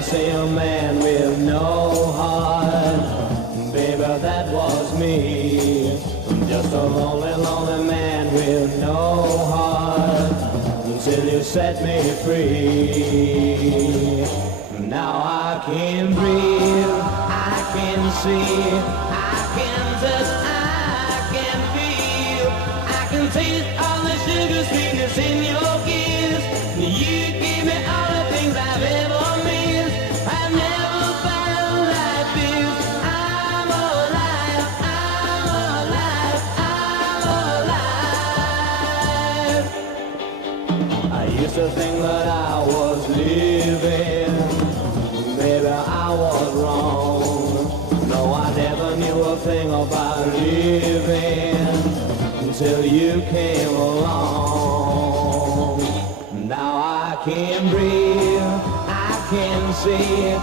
ever seen a man with no heart. Baby, that was me. Just a lonely, lonely man with no heart. Until you set me free. Now I can breathe, I can see, I can touch, I can feel, I can taste all the sugar sweetness in your kiss. You give me all the things I've ever missed. I've never found like this. I'm alive, I'm alive, I'm alive. I used to think that I was living. Baby, I was wrong. No, I never knew a thing about living until you came along. Now I can breathe, I can see,